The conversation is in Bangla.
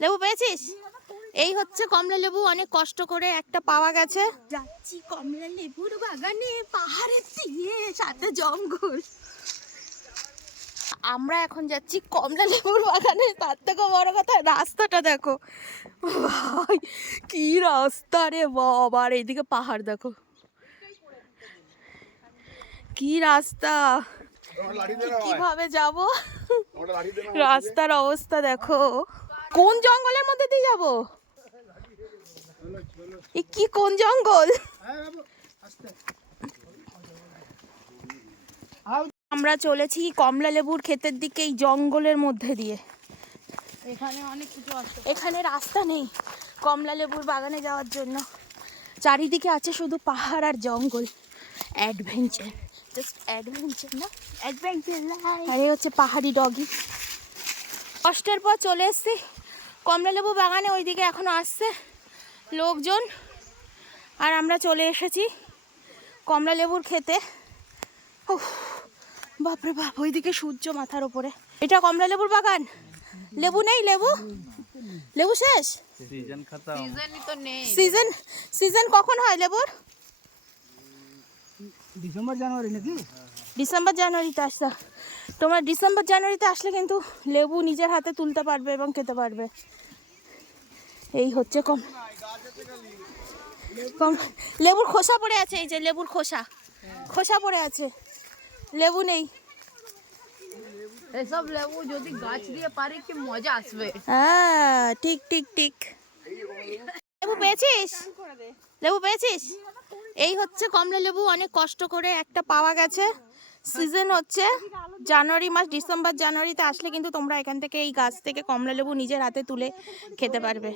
লেবু পেয়েছিস? এই হচ্ছে কমলা লেবু, অনেক কষ্ট করে একটা পাওয়া গেছে। যাচ্ছি কমলা লেবুর বাগানে, পাহাড়ের দিয়ে, সাথে জঙ্গল। আমরা এখন যাচ্ছি কমলা লেবুর বাগানে। তার থেকে বড় কথা রাস্তাটা দেখো ভাই, কি রাস্তা রে বাবা। আর এইদিকে পাহাড় দেখো, কি রাস্তা, কিভাবে যাব? রাস্তার অবস্থা দেখো। কোন জঙ্গলের মধ্যে দিয়ে যাব? কি কোন জঙ্গল? আমরা চলেছি কমলা লেবুর ক্ষেতের দিকে, এই জঙ্গলের মধ্যে দিয়ে। এখানে অনেক কিছু আছে, এখানে রাস্তা নেই কমলা লেবুর বাগানে যাওয়ার জন্য। চারিদিকে আছে শুধু পাহাড় আর জঙ্গল। অ্যাডভেঞ্চার, জাস্ট অ্যাডভেঞ্চার না, অ্যাডভেঞ্চার লাইফ। আর এই হচ্ছে পাহাড়ি ডগি। কষ্টের পর চলে এসেছি কমলা লেবু বাগানে। ওইদিকে এখনো আসছে লোকজন, আর আমরা চলে এসেছি কমলা লেবুর খেতে। বাপরে বাপ, ওইদিকে সূর্য মাথার ওপরে। এটা কমলা লেবুর বাগান। লেবু নেই, লেবু লেবু শেষ। সিজনই তো নেই। সিজন কখন হয় লেবুর? ডিসেম্বর জানুয়ারি নাকি? ডিসেম্বর জানুয়ারিতে আসতে। তোমরা ডিসেম্বর জানুয়ারিতে আসলে কিন্তু লেবু নিজের হাতে তুলতে পারবে এবং খেতে পারবে। এই হচ্ছে কম লেবুর খোসা পড়ে আছে। এই যে লেবুর খোসা পড়ে আছে, লেবু নেই। এসব লেবু যদি গাছ দিয়ে পারে কি মজা আসবে। হ্যাঁ, ঠিক ঠিক ঠিক। লেবু পেয়েছিস? লেবু পেয়েছিস? এই হচ্ছে কমলা লেবু, অনেক কষ্ট করে একটা পাওয়া গেছে। সিজন হচ্ছে জানুয়ারি মাস, ডিসেম্বর জানুয়ারিতে আসলে কিন্তু তোমরা এখান থেকে, এই গাছ থেকে কমলা লেবু নিজের হাতে তুলে খেতে পারবে।